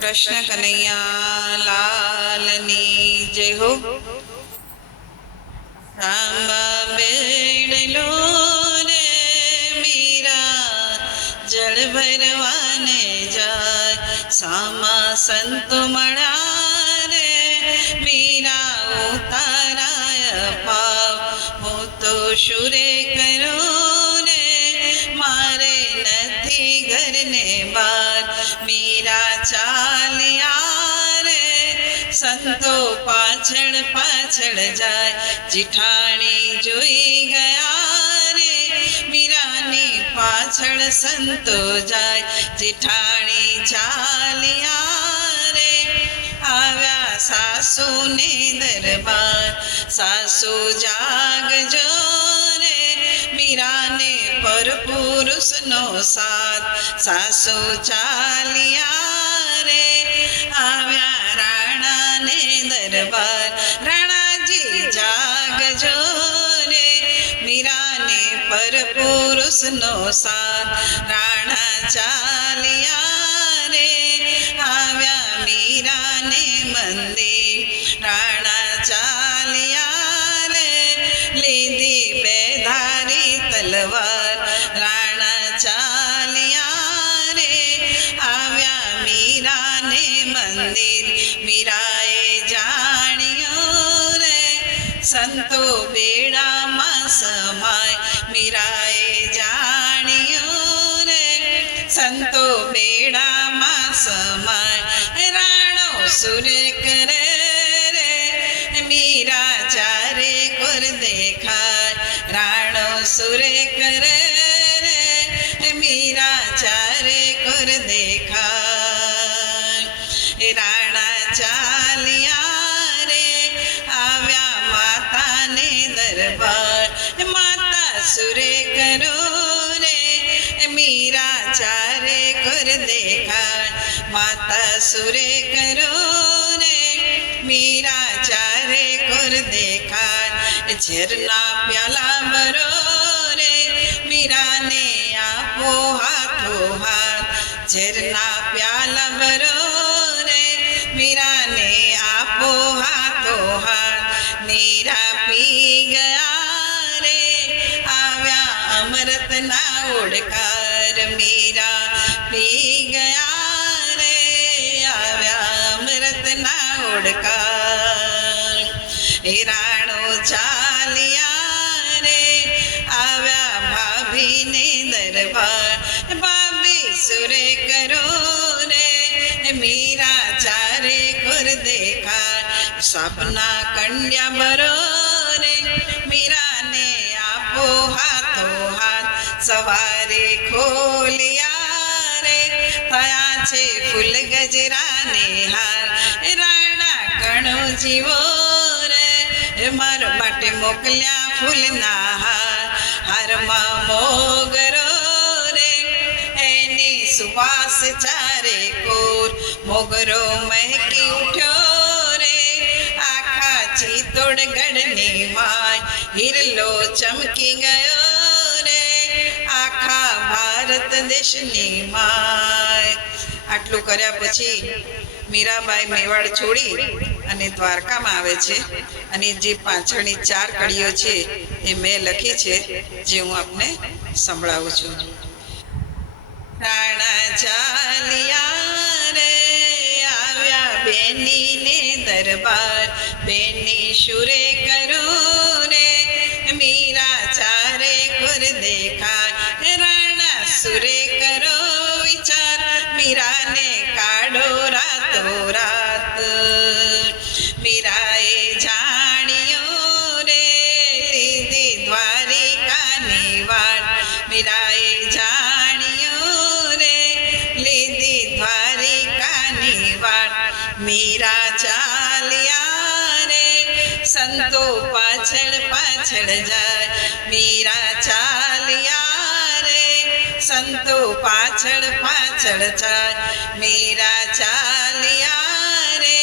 કૃષ્ણ કનૈયા લાલની જય હો. રામા બેડલો રે મીરા જળ ભરવાને જાય. સામા સંત મળ્યા રે મીરા ઉતારાય પાવ હું તો શુરે કરો રે મારે નથી ઘરને સંતો પાછળ પાછળ જાય. જીઠાણી જોઈ ગયા રે. મીરાની પાછળ સંતો જાય. જેઠાણી ચાલ્યા રે. આવ્યા સાસુને દરબાર. સાસુ જાગજો રે. મીરાને પર પુરુષનો સાથ. સાસુ ચાલ્યા રે. આવ્યા દરબાર રાણાજી જાગજો રે મીરાને પર પુરુષનો સાથ રાણા ચાલ્યા રે આવ્યા મીરાને મંદિર રાણા સંતો બેડામાં સમાય. મીરાએ જાણ્યું રે, સંતો બેડામાં સમાય. રાણો સુર કરે રે. મીરા ચારે સુરે કરો રે મીરા ચારે કર દેખાય માતા સુરે કરો રે મીરા ચારે કર દેખાય ઝરના પ્યાલા મરો રે મીરાને આપો હાથો હાથ ઝરના પ્યાલા મરો રે મીરાને આપો હાથો હાથ મીરા પી ગયા આવ્યા અમૃતના ઓડકાર મીરા પી ગયા રે. આવ્યા અમૃતના ઓડકાર એ રાણો ચાલ્યા રે. આવ્યા ભાભીને દરબાર. ભાભી સુરે કરો રે. મીરા ચારે કર દેખા સપના કન્યા બરો રે. મીરાને આપો હાથ. સવારે ખોલિયા રે. થયા છે ફૂલ ગજરાને હાર. રાણા ઘણો જીવો રે. મારા માટે મોકલ્યા ફૂલના હાર. હારમાં મોગરો રે. એની સુવાસ ચારે કોર. મોગરો મહેકી ઉઠ્યો ચિત્તોડગઢની માય. હિરલો ચમકી ગયો ભારત દેશની માય. આટલું કર્યા પછી મીરાબાઈ મેવાડ છોડી અને દ્વારકામાં આવે છે. અને જે પાછળની ચાર કડીઓ છે એ મેં લખી છે, જે હું આપને સંભળાવું છું. રાણા ચાલિયા રે આવ્યા બેનીને દરબાર. બેની શુરે કરું રાતો. રાત મીરાએ જાણ્યું રે લીધી દ્વારિકાની વાટ. મીરાએ જાણ્યું રે લીધી દ્વારિકાની વાટ. મીરા ચાલ્યા રે, સંતો પાછળ પાછળ જાય. મીરા ચાલ્યા રે સંતો પાછળ પાછળ ચાલ મેરા ચાલિયા રે,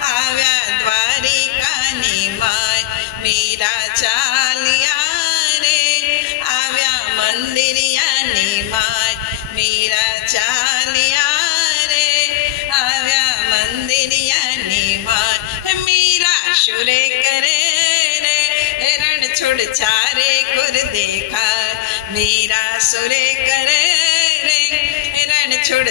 આવ્યા દ્વારિકાની માય. મેરા ચાલિયા રે, આવ્યા મંદિરિયાની માય. મેરા ચાલ્યા રે, આવ્યા મંદિરિયાની માય. મીરા શુરે કરે રે? રણ છોડ ચારે કુર દેખા મીરા સુરે કરે રે રણ છોડ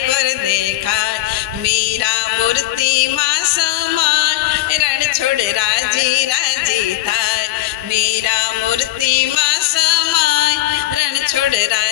कुर देखा દેખા મીરા મૂર્તિમાં સમાન રણ છોડ રાજી રાજી થાય મીરા મૂર્તિમાં સમાય રણ છોડ રાજી રાજી